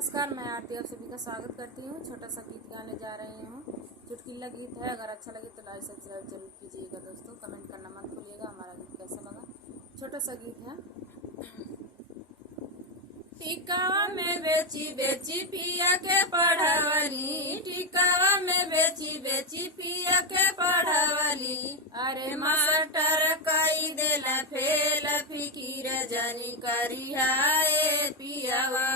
नमस्कार, मैं आरती आप सभी का स्वागत करती हूँ। छोटा सा गीत गाने जा रही हूँ। चुटकुला गीत है। अगर अच्छा लगे तो लाइक सब्सक्राइब जरूर कीजिएगा दोस्तों। कमेंट करना मत भूलिएगा हमारा गीत कैसा लगा। छोटा सा गीत है। टिकावा में बेची बेची पिया के पढ़ावली, टिकावा में बेची बेची पिया के पढ़ावली। अरे मास्टर कई देला फेल फिकीर जानी करी हाय पियावा।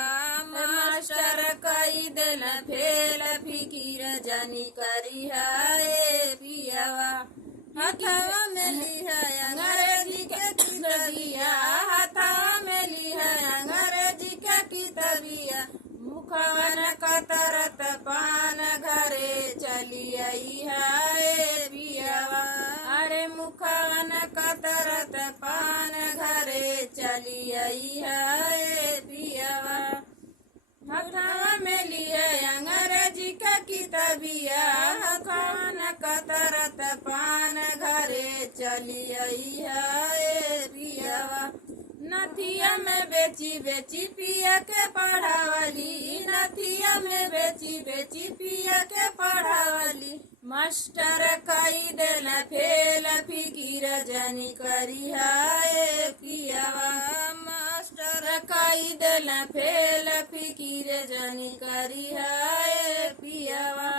मास्टर कई देला फेल फिकीर जानी करी हाय पियावा। हथवा में लिहा अंग्रेजी के किताबिया, हथवा में लिहा अंग्रेजी के किताबिया। मुखवन कतरत पान घरे चली आई है पियावा। अरे मुखवन कतरत पान घरे चली आई है पियावा। हथवा में लिए अंग्रेजी का किताबिया, हथवन कतरत पान घरे चली आई है पियावा। नथिया में बेची बेची पिया के पढ़ावली, नथिया में बेची बेची पिया के पढ़ावली। मास्टर कई देला फेल फिकीर जानी करी हाय पियावा। मास्टर कई देला फेल फिकीर जानी करी हाय पियावा।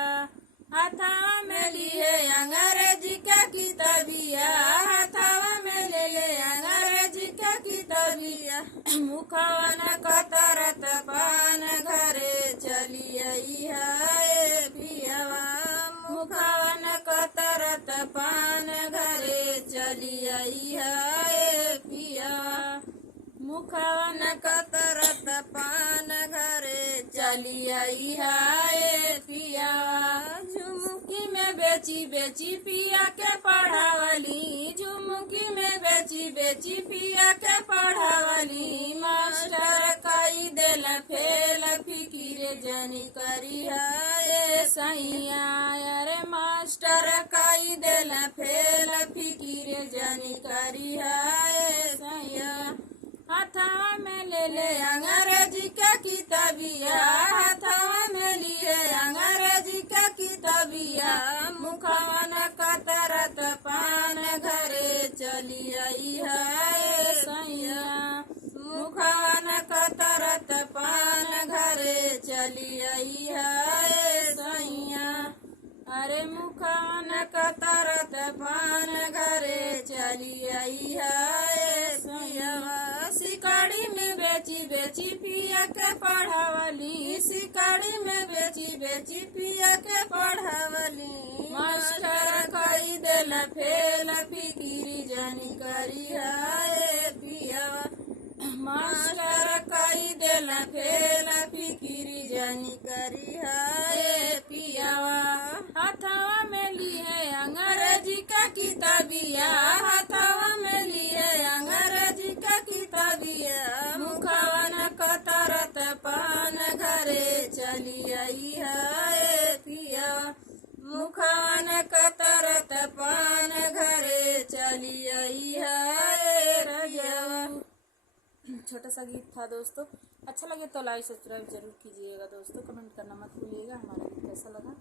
हथवा में लिए अंग्रेजी का किताबिया, हथवा में ले ले अंग्रेजी का किताबिया। मुखवन कतरत पान घरे चली आई है पियावा। मुखवन कतरत पान घरे चली आई है पियावा। मुखवन कतरत पान घरे चली आई है पियावा। झुमकी में बेची बेची पिया के पढ़ावली, झुमकी में बेची बेची पिया के पढ़ावली। मास्टर कई देला फेल फिकीर जानी करी है सैया। अरे मास्टर कई देला फेल फिकीर जानी करी है सैया। हथवा में ले ले अंग्रेजी का किताबिया, हथवा में लिए अंग्रेजी का किताबिया। मुखवन कतरत पान घरे चली आई है सैया। मुखवन कतरत पान घरे चली आई है सैया। अरे मुखवन कतरत पान घरे चली आई है सैया। सिकड़ी में बेची बेची पिया के पढ़ावली, सिकड़ी में बेची बेची पिया के पढ़ावली। मास्टर कई देला फेल फिकीर जानी करी है पियावा। मास्टर कई देला फेल फिकीर जानी करी है पियावा। हथवा में लिए अंग्रेजी का किताबिया, हथवा में लिए अंग्रेजी का किताबिया। मुखवन कतरत पान घरे चली आई है पियावा। मुखवन कतरत पान घरे चली आई है रजवा। छोटा सा गीत था दोस्तों। अच्छा लगे तो लाइक सब्सक्राइब जरूर कीजिएगा दोस्तों। कमेंट करना मत भूलिएगा हमारा गीत कैसा लगा।